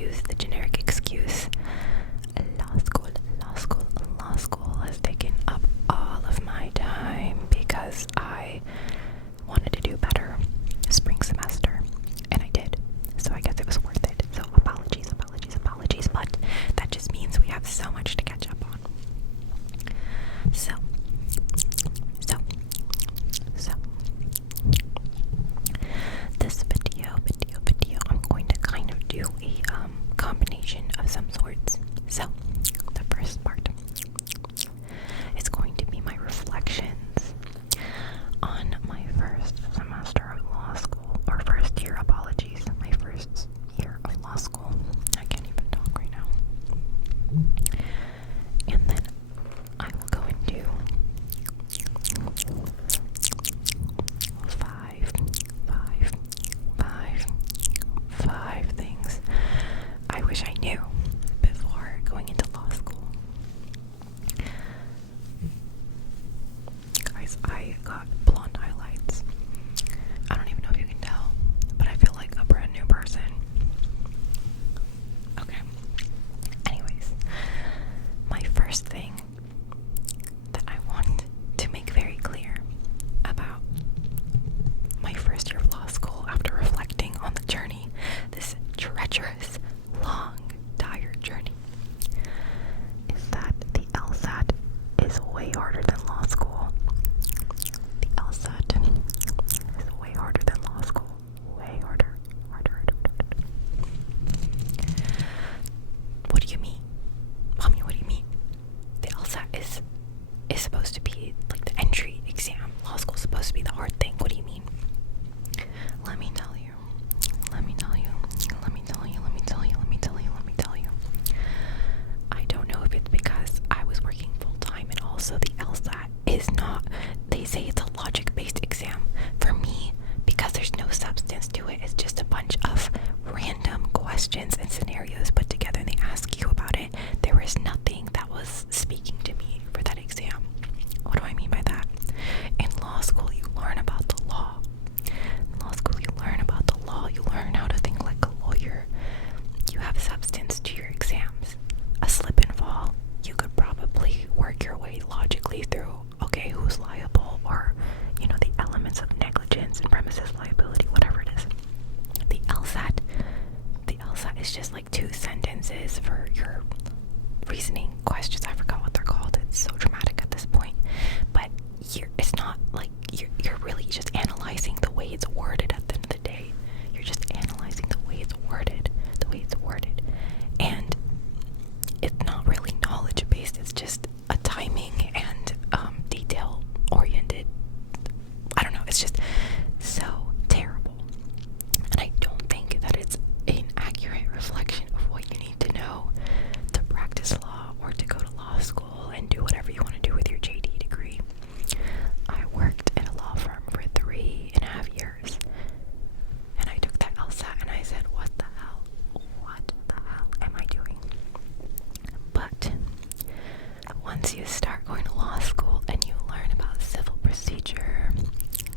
use the generic excuse, law school has taken up all of my time because I wanted to do better spring semester, and I did. So I guess it was worth it. So apologies, but that just means we have so much to catch up on. So this video, I'm going to kind of do a combination of some sorts. So the first part is going to be my reflections on my first semester of law school, or first year, apologies, my first year of law school. I can't even talk right now. And then I will go into five things I wish I knew before going into law school. Guys, I got blonde highlights. I don't even know if you can tell, but I feel like a brand new person. Okay. Anyways, my first thing that I want to make very clear about my first year of law school, after reflecting on the journey, this treacherous, long, tired journey, is that the LSAT is way harder than law school. The LSAT is way harder than law school. Way harder. What do you mean? Mommy, what do you mean? The LSAT is supposed to be like the entry exam. Law school is supposed to be the hard thing. What do you mean? Let me tell you. I don't know if it's because I was working full time, and also the LSAT is not, they say it's a logic-based exam. For me, because there's no substance to it, it's just a bunch of random questions and scenarios put together and they ask you about it. There was nothing that was speaking to me for that exam. What do I mean by that? In law school, you learn about the law. You learn how to think like a lawyer. You have substance to your exams. A slip and fall, you could probably work your way logically through, okay, who's liable, or, the elements of negligence and premises liability, whatever it is. The LSAT is just like 2 sentences for your reasoning questions. I forgot what they're called. It's so dramatic at this point. But it's not like you're really just analyzing the way it's worded at the end of the day. You're just analyzing the way it's worded. And it's not really knowledge based, it's just a timing and detail oriented. I don't know, it's just so terrible. And I don't think that it's an accurate reflection of what you need to know to practice law or to go to law school and do whatever you want to do with your JD degree. I worked at a law firm for 3.5 years, and I took that LSAT and I said, what the hell am I doing? But once you start going to law school and you learn about civil procedure,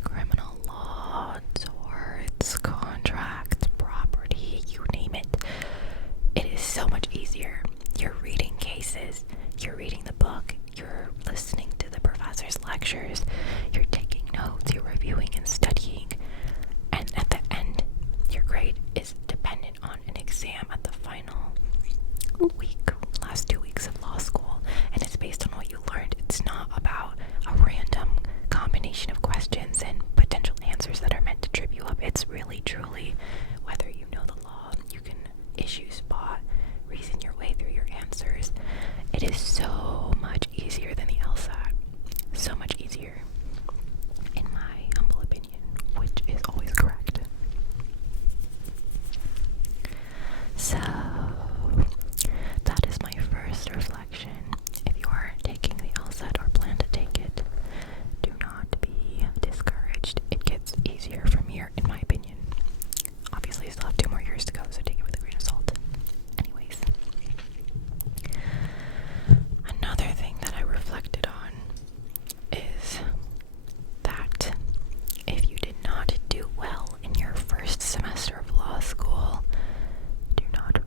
criminal law, torts, contracts, property, you name it, it is so much easier. You're reading cases, you're reading the book, you're listening to the professor's lectures, you're taking notes, you're reviewing and studying, and at the end, your grade is dependent on an exam at the final last 2 weeks of law school, and it's based on what you learned. It's not about a random combination of questions and potential answers that are meant to trip you up. It's really, truly, whether you know the law, you can issue spot, reason your way through your answers. It is so much easier than the LSAT. So much easier, in my humble opinion, which is always correct. So, that is my first reflection. If you are taking the LSAT or plan to take it, do not be discouraged. It gets easier from here, in my opinion. Obviously, I still have 2 more years to go, so take it with a grain of salt. Anyways, another thing that I reflected on is that if you did not do well in your first semester of law school, do not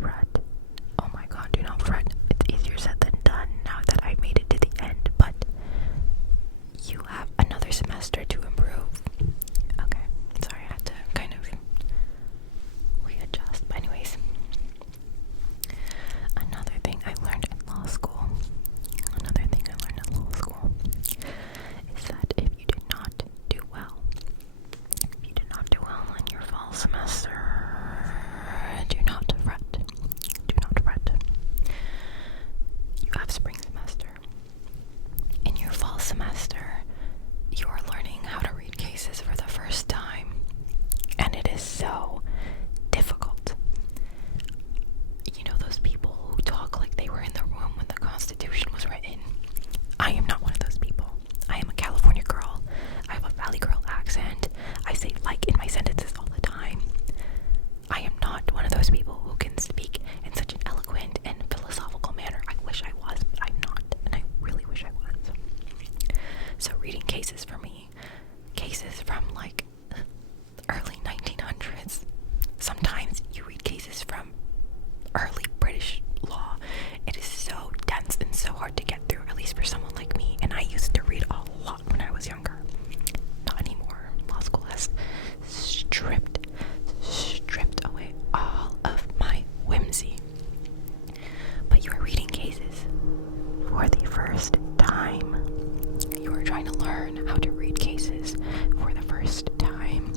those people who can speak in such an eloquent and philosophical manner. I wish I was, but I'm not, and I really wish I was. So reading cases for me, cases from like early 1900s. Sometimes you read cases from early British law. It is so dense and so hard to get through, at least for someone like me. And I used to read a lot when I was younger. Not anymore. Law school has stripped away all of my whimsy. But you are reading cases for the first time. You are trying to learn how to read cases for the first time.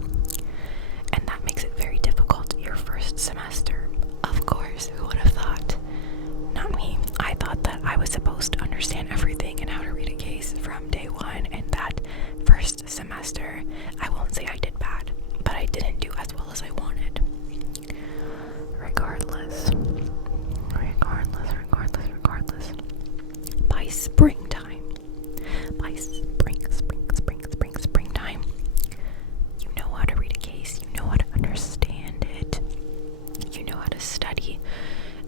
And that makes it very difficult your first semester. Of course, who would have thought? Not me. I thought that I was supposed to understand everything and how to read a case from day one, and that first semester, I won't say I did bad, but I didn't do as well as I wanted. Regardless, by springtime, springtime, you know how to read a case, you know how to understand it, you know how to study.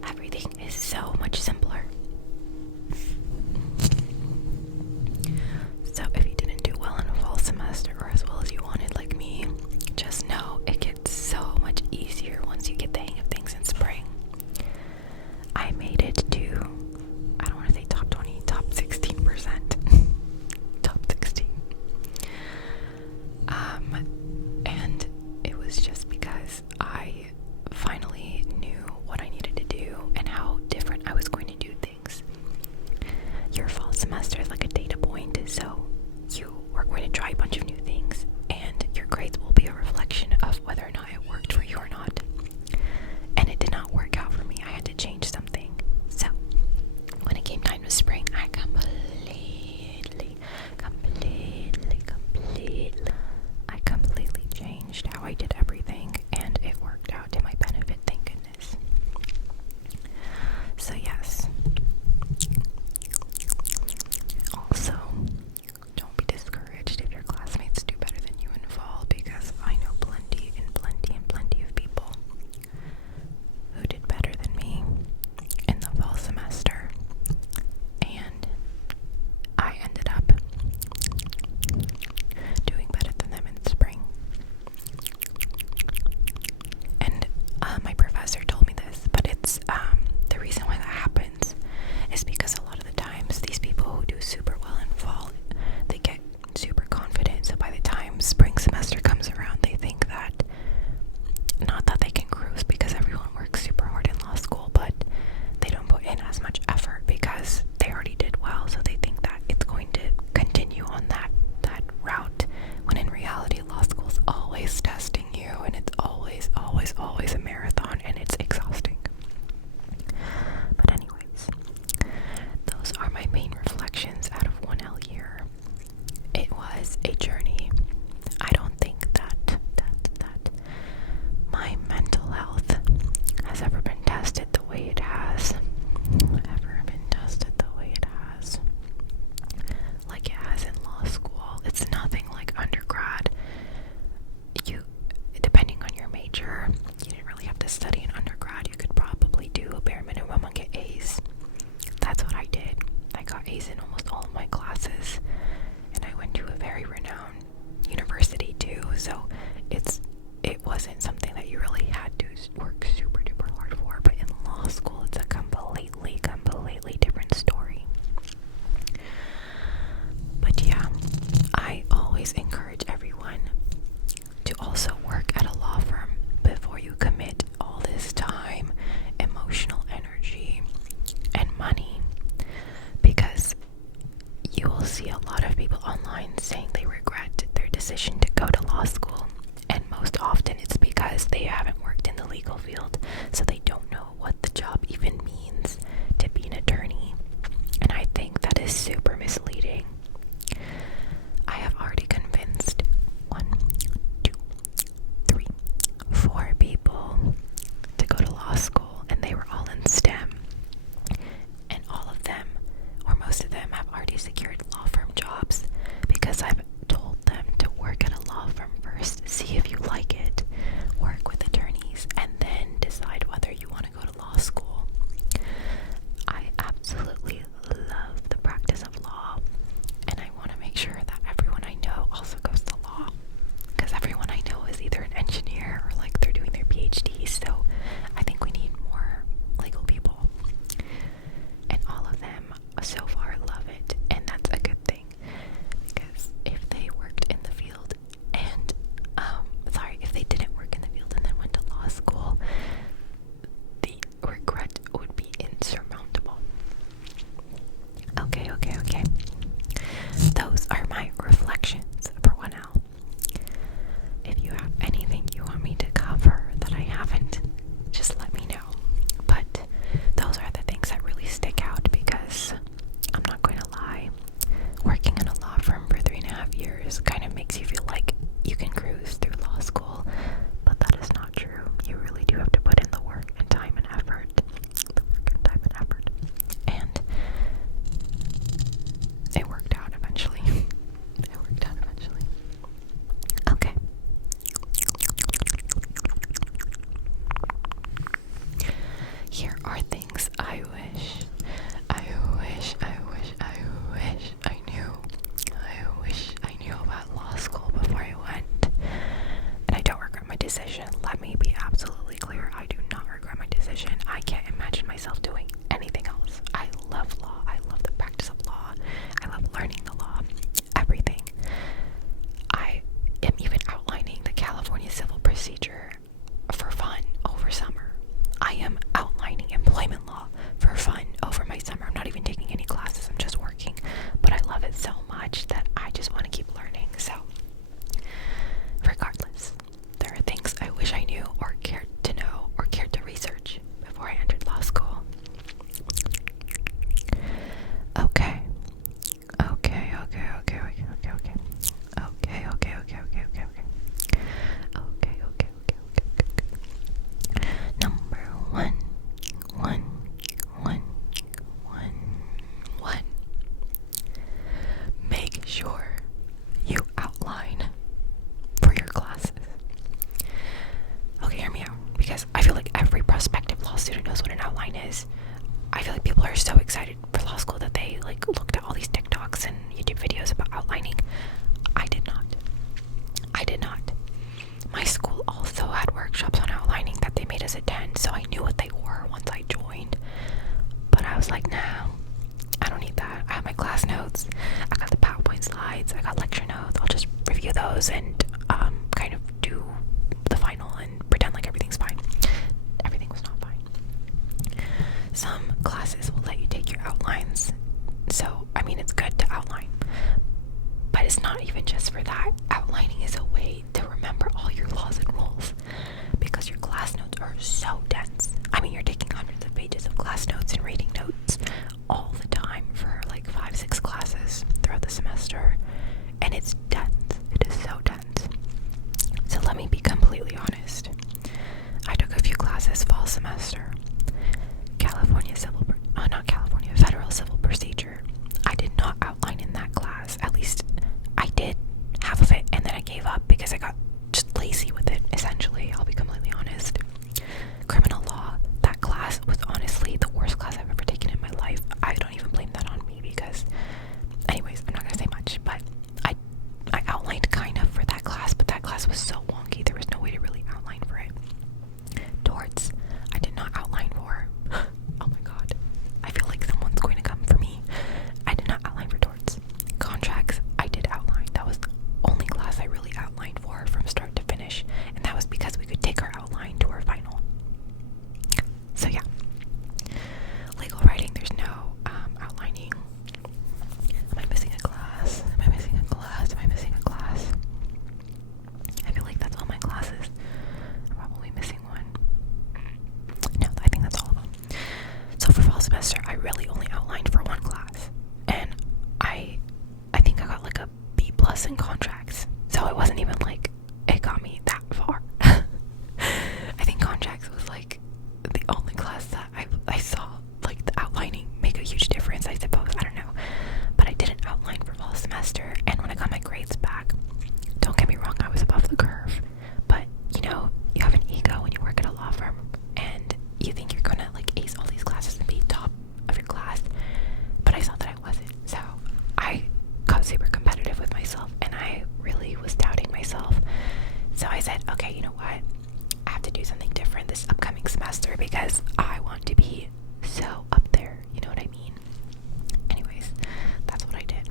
Everything is so much simpler. So if you didn't do well in a fall semester or as well as you wanted like me, just know it gets so much easier once you get the hang of things in spring. I made it to, I don't want to say top 20, top 16%. Top 16. And it was just because I finally knew what I needed to do and how different I was going to do things. Your fall semester is like a data point, so you are going to try a bunch of new things, and your grades will be a reflection of whether or not it worked for you or not. And it did not work out for me. I had to change something. So when it came time to spring, I completely changed how I did everything, and it worked out to my benefit, thank goodness. So yes. Also, don't be discouraged if your classmates do better than you in fall, because I know plenty of people who did better than me in the fall semester, and I ended up doing better than them in spring. And my professor told me this, but it's the reason why that happens is because a lot of the times these people who do super well in fall, they get super confident, so by the time spring semester comes around, they think that, not that they can cruise because everyone works super hard in law school, but they don't put in as much effort because they already did well, so they think that it's going to continue on that route, when in reality law school's always testing you, and it's always a marathon, and it's exhausting. But anyways, those are my main reflections out of 1L year. It was a journey. I don't think that my mental health has ever been tested the way it has. Like it has in law school. It's nothing like undergrad. Depending on your major, you didn't really have to study in undergrad. You could probably do a bare minimum and get A's. That's what I did. I got A's in almost all of my classes, and I went to a very renowned university too, so it wasn't something that you really had to work super duper hard for. But in law school, it's a completely different story. But yeah, I always encourage everyone to also work at a law firm before you commit all this time, emotional energy, and money, because you will see a lot of people online saying they regret their decision to go to law school, and most often it's because they haven't worked in the legal field, so they don't know what the job even means to be an attorney, and I think that is super misleading. I have already convinced 4 people to go to law school, and they were all in STEM, and all of them, or most of them, have already secured law firm jobs because I've told them to work at a law firm first, see if you like it, work with attorneys, and then decide whether Here are things I wish I knew. I wish I knew about law school before I went. And I don't regret my decision. Let me be absolutely clear. I do not regret my decision. I can't imagine myself doing anything else. I love law. I love the practice of law. I love learning the law. Everything. I am even outlining the California civil procedure for fun over summer. I am outlining employment law for fun over my summer. I'm not even taking any classes. I'm just working. But I love it so much that I just want to keep learning. So, regardless, there are things I wish I knew or cared to know or cared to research before I entered law school. Okay. Number one. Make sure you outline for your classes. Okay, hear me out, because I feel like every prospective law student knows what an outline is. I feel like people are so excited for law school that they like looked at all these TikToks and YouTube videos about outlining. I did not. My school also had workshops on outlining that they made us attend, so I knew what they were once I joined. But I was like, nah, I don't need that. I have my class notes. I got the PowerPoint slides. I got lecture notes. I'll just review those and kind of do the final and pretend like everything's fine. Everything was not fine. Some classes will let you take your outlines. So, I mean, it's good to outline. But it's not even just for that. Outlining is a way to remember all your laws and rules, because your class notes are so dense. I mean, you're taking hundreds of pages of class notes and reading notes all the time for like 5-6 classes throughout the semester, and it's dense. It is so dense. So let me be completely honest. I took a few classes fall semester. Federal civil procedure. I did not outline in that class. At least I did half of it, and then I gave up because I got just lazy with it, essentially. I'll be completely honest. Criminal law, that class was honestly the worst class I've ever taken in my life. I don't even blame that on me because, anyways, I'm not gonna say much, but I outlined kind of for that class, but that class was so wonky, there was no way to really outline for it. Torts, I did not outline for. Oh my god, I feel like someone's going to come for me. I did not outline for torts. Contracts, I did outline. That was the only class I really outlined for from start to finish, and that was because we could take our outline to our final. So yeah, legal writing, there's no outlining. Am I missing a class? I feel like that's all my classes. I'm probably missing one. No, I think that's all of them. So for fall semester, I really only outlined for one class, and I think I got like a B+ in contracts. So it wasn't even like it got me that far. I think contracts was like the only class that I saw like the outlining make a huge difference, I suppose. I don't know. But I didn't outline for fall semester, and when I got my grades back, don't get me wrong, I was above the curve. But, you know, you have an ego when you work at a law firm, and you think you're gonna like ace all these classes and be top of your class. But I saw that I wasn't. So I got super competitive with myself, and I really was doubting myself. So I said, okay, you know what? I have to do something different this upcoming semester because I want to be so up there. You know what I mean? Anyways, that's what I did.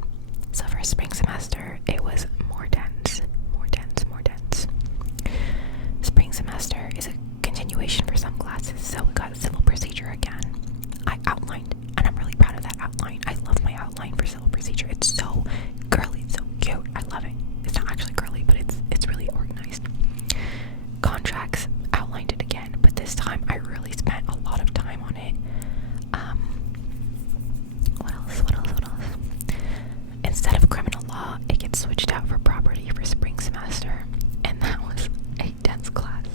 So for spring semester, it was more dense. Spring semester is a continuation for some classes, so we got civil procedure again. I outlined, and I'm really proud of that outline. I love my outline for civil procedure. It's so girly, it's so cute. I love it. It's not actually girly, but it's really organized. Contracts, outlined it again, but this time I really spent a lot of time on it. What else? Instead of criminal law, it gets switched out for property for spring semester, and that was a dense class.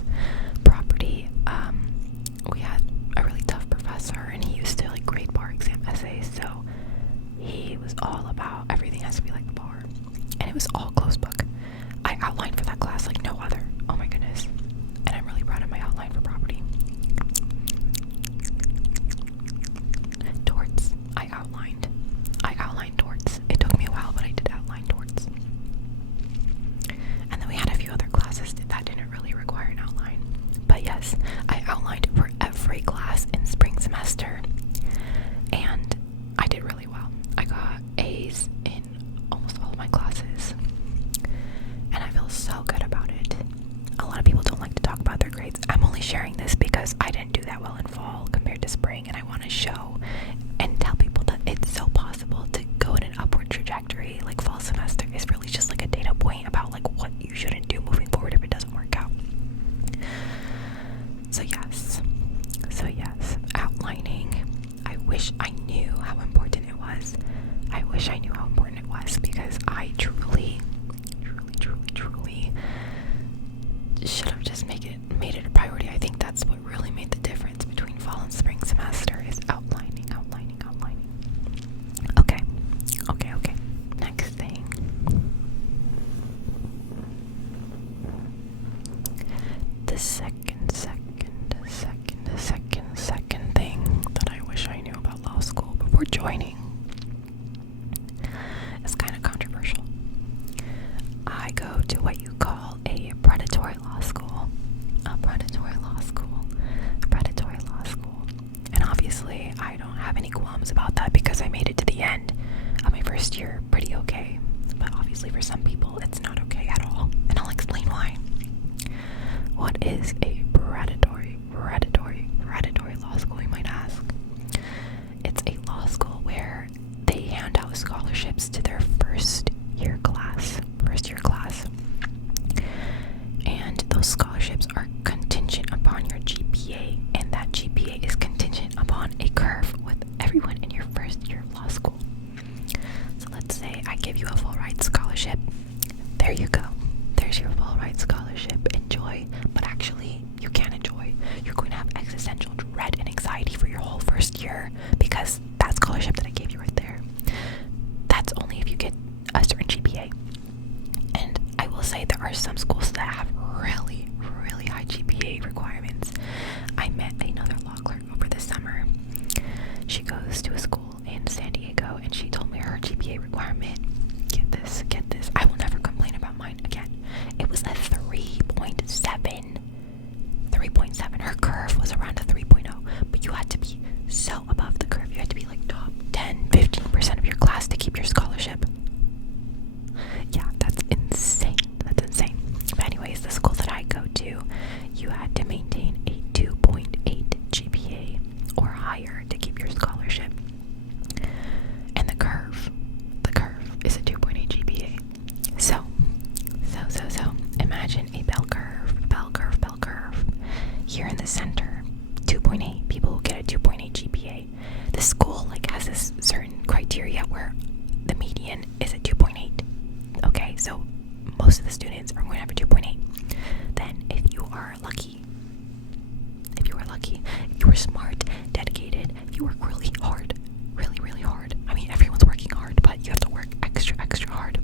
Property, we had a really tough professor, and he used to like grade bar exam essays, so he was all about everything has to be like the bar, and it was all closed book. I outlined for that class like no other. Oh my goodness. And I'm really proud of my outline for property. because I didn't do that well in fall compared to spring, and I want to show and tell people that it's so possible to go in an upward trajectory. Like, fall semester is really just like a data point about like what you shouldn't do moving forward if it doesn't work out. So yes, outlining. I wish I knew how important it was. I wish I knew how important it was, because I truly should have just made it a priority. I think that's what really made the difference between fall and spring semester, is outlining. Okay. Next thing. The second thing that I wish I knew about law school before joining is kind of controversial. I go to what you call a predatory law school. And obviously, I don't have any qualms about that because I made it to the end of my first year pretty okay. But obviously, for some people, it's not okay at all. And I'll explain why. What is a predatory law school, you might ask? It's a law school where they hand out scholarships to their first year class. And those scholarships are contingent upon your GPA, and that GPA is contingent upon a curve with everyone in your first year of law school. So let's say I give you a full ride scholarship. There you go. There's your full ride scholarship. Enjoy. But actually, you can't enjoy. You're going to have existential dread and anxiety for your whole first year, because that scholarship that I gave you right there, that's only if you get a certain GPA. And I will say there are some schools that have really high GPA requirements. I met another law clerk over the summer. She goes to a school in San Diego, and she told me her GPA requirement, get this, I will never complain about mine again, it was a 3.7. Her curve was around a 3.0, but you had to be so above the curve. You had to be like top 10-15% of your class to keep your scholarship. Yeah, that's insane. But anyways, the school that I go to, you had to maintain a 2.8 GPA or higher to keep your scholarship. And the curve is a 2.8 GPA. So imagine a bell curve. Here in the center, 2.8, people who get a 2.8 GPA. The school like has this certain criteria where the median is a 2.8. Okay, so most of the students are going to have a 2.8. Then if you are lucky, if you are smart, dedicated, if you work really hard, really hard. I mean, everyone's working hard, but you have to work extra hard.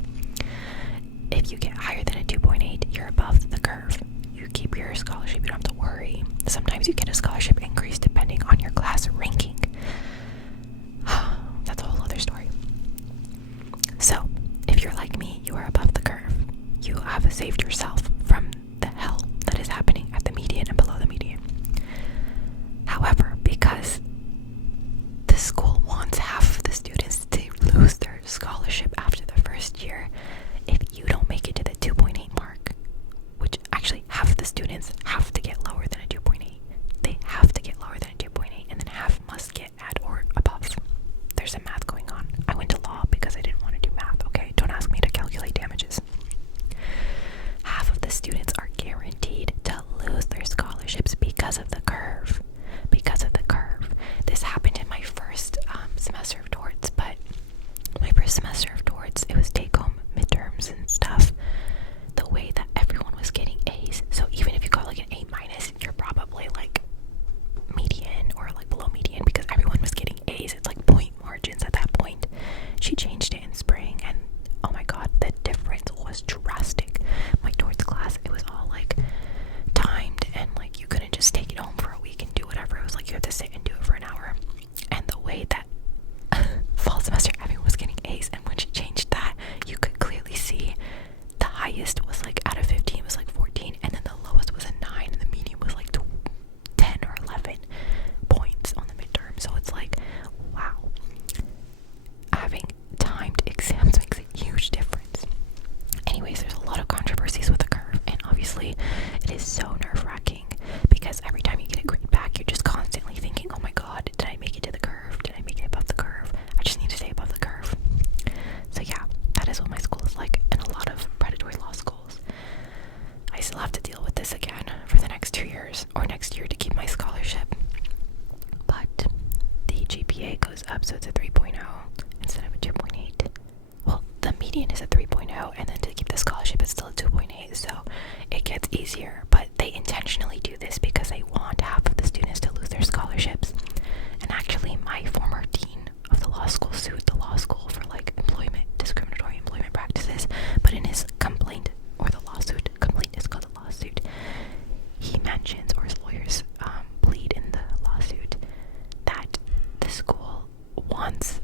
If you get higher than a 2.8, you're above the curve. You keep your scholarship, you don't have to worry. Sometimes you get a scholarship increase depending on your class ranking. That's a whole other story. So, if you're like me, you are above the curve. You have saved yourself from the hell that is happening at the median and below the median. However, because the school wants half of the students to lose their scholarship after the first year, if you don't make it to the 2.8 mark, which actually half of the students have to get lower than a 2.8. They have to get lower than a 2.8, and then half must get at or above. There's some math going on. I went to law because I didn't want to do math, okay? Don't ask me to calculate damages. Half of the students are guaranteed to lose their scholarships because of the curve. This happened in my first semester of torts, but it was take-home midterms and stuff. The way that everyone was getting A's, so even if you got like an A minus, you're probably like median or like below median, because everyone was getting A's. It's like point margins at that point. She changed it in spring, and oh my god, the difference was drastic. My torts class, it was all like timed, and like you couldn't just take it home for a week and do whatever. It was like you had to sit and do it for an hour. And the way that fall semester everyone was getting A's, and when she changed that, so it's a 3.0 instead of a 2.8. Well, the median is a 3.0, and then to keep the scholarship, it's still a 2.8, so it gets easier. But they intentionally do this because they want half of the students to lose their scholarships. And actually, my former dean of the law school sued the law school for like discriminatory employment practices. But in his complaint, or the lawsuit, complaint is called a lawsuit, he mentions, or his lawyers plead in the lawsuit, that the school wants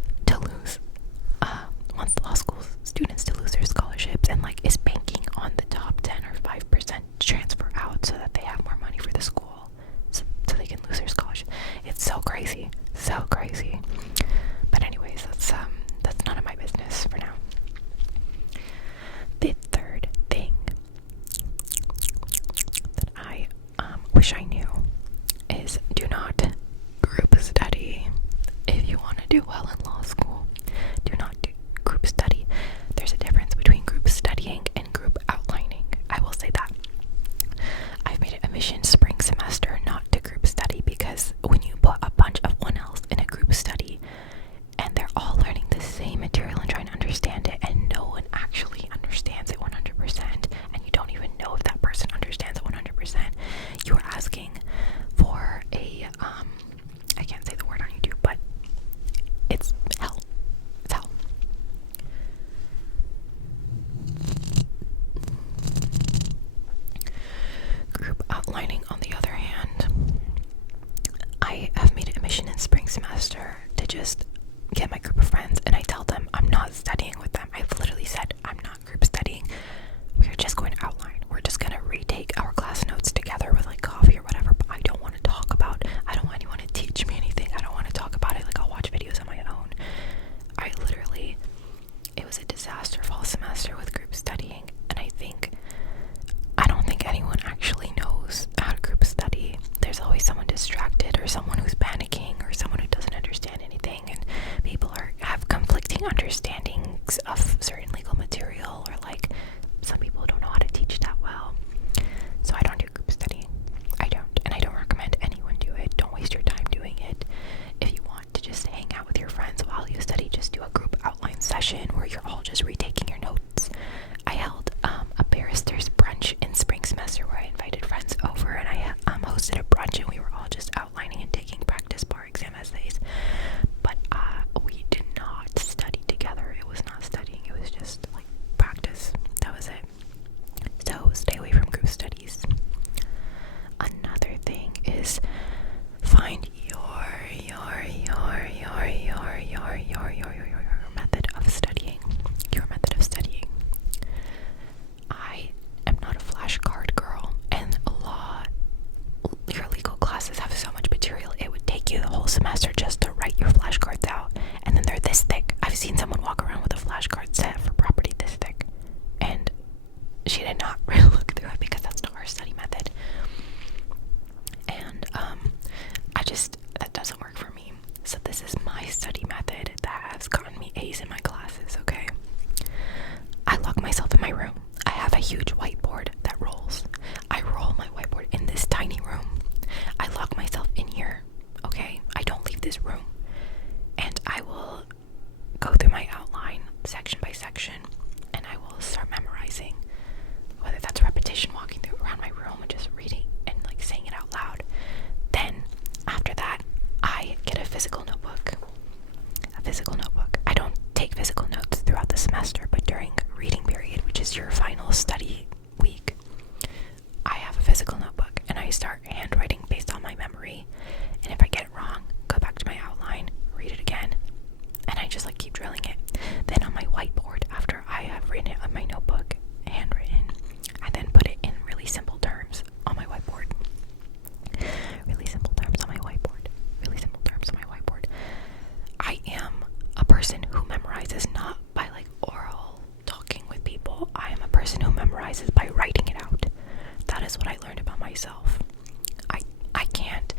law school students to lose their scholarships, and like is banking on the top 10 or 5% transfer out so that they have more money for the school, so they can lose their scholarship. It's so crazy, so crazy. But anyways, that's none of my business for now. The third thing that I wish I knew is, do not group study. If you want to do well in law school, do not do group study. There's a difference between group studying and group outlining. I will say that. I've made it a mission spring semester not to group study, because when you put a bunch of 1Ls in a group study and they're all learning the same material and trying to understand it, and no one actually understands it 100%, and you don't even know if that person understands it 100%, you are asking for a I can't say the word on YouTube, but it's hell. It's hell. Group outlining, on the other hand, I have made it a mission in spring semester to just get my group of friends, and I tell them I'm not studying with them. I've literally said I'm not group studying. We're just going to outline. We're just going to retake our class notes together with like coffee or whatever, but I don't want to talk about, I don't want anyone to teach me anything. I don't want to talk about it. Like, I'll watch videos on my own. It was a disaster fall semester with group studying, and I don't think anyone actually knows how to group study. There's always someone distracted, or someone who's panicking, or someone who doesn't understand anything, and people have conflicting understandings of certain legal material, or like some people don't know how to teach that well. So I don't do group studying. I don't, and I don't recommend anyone do it. Don't waste your time doing it. If you want to just hang out with your friends while you study, just do a group outline session where you're all just retaking your notes. I held a barrister's brunch in spring semester where I invited friends over, and I hosted a brunch, and we were all just outlining and taking practice bar exam essays. But we did not study together. It was not studying. It was just like practice. That was it. So stay away from group studies. Another thing is find your method of studying. Your method of studying. I am not a flashcard girl, and your legal classes have so much material, it would take you the whole semester just to write your flashcards out, and then they're this thick. I've seen someone walk around with a flashcard set for property this thick, and she did not really look through it because that's not our study method. And that doesn't work for me. So this is my study method that has gotten me A's in my classes, okay? I lock myself in my room. I have a huge whiteboard that rolls. I roll my whiteboard in this tiny room. I lock myself in here, okay? I don't leave this room. And I will go through my outline section by section, and I will start memorizing, whether that's repetition, walking around my room and just reading and like saying it out loud. Then after that, I get a physical notebook. I don't take physical notes throughout the semester, but during reading period, which is your final study week, I have a physical notebook, and I start handwriting based on my memory. And if I get it wrong, go back to my outline, read it again, and I just like keep drilling it. Then on my whiteboard, after I have written it on my notebook, handwritten, I then put it in really simple terms on my whiteboard. I am a person who memorizes not by like oral talking with people. I am a person who memorizes by writing it out. That is what I learned about myself. I can't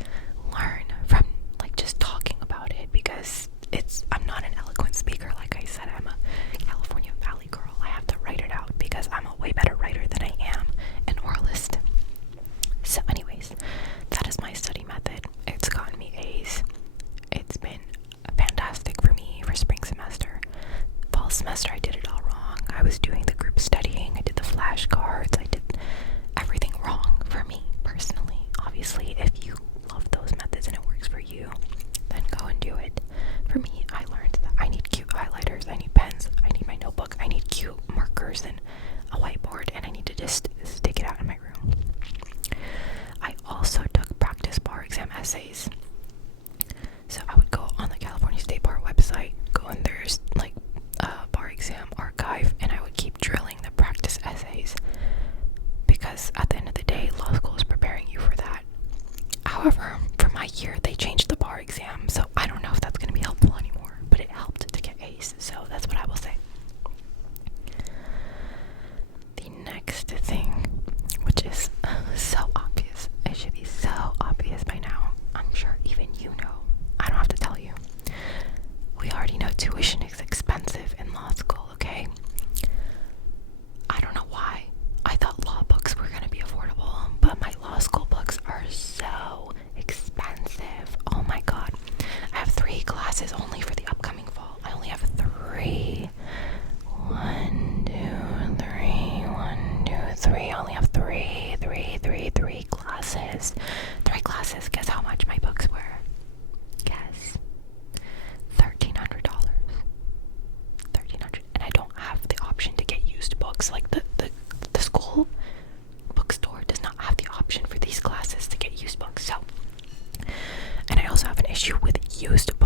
my year they changed the bar exam, so I don't know if that's going to be helpful anymore, but it helped to get A's, so that's what I will say. The next thing, which is so obvious, it should be so obvious by now, I'm sure even you know, I don't have to tell you. We already know tuition is expensive in law school, okay? I don't know why. I thought law books were going to be affordable, but my law school books are so expensive. Oh my god. I have 3 classes only for the upcoming fall. I only have 3. 1, 2, 3, 1, 2, 3. I only have 3 classes. 3 classes. Guess how much my books were? Guess. $1,300. $1,300. And I don't have the option to get used books. Like the school bookstore does not have the option for these classes to get used books. So, and I also have an issue with used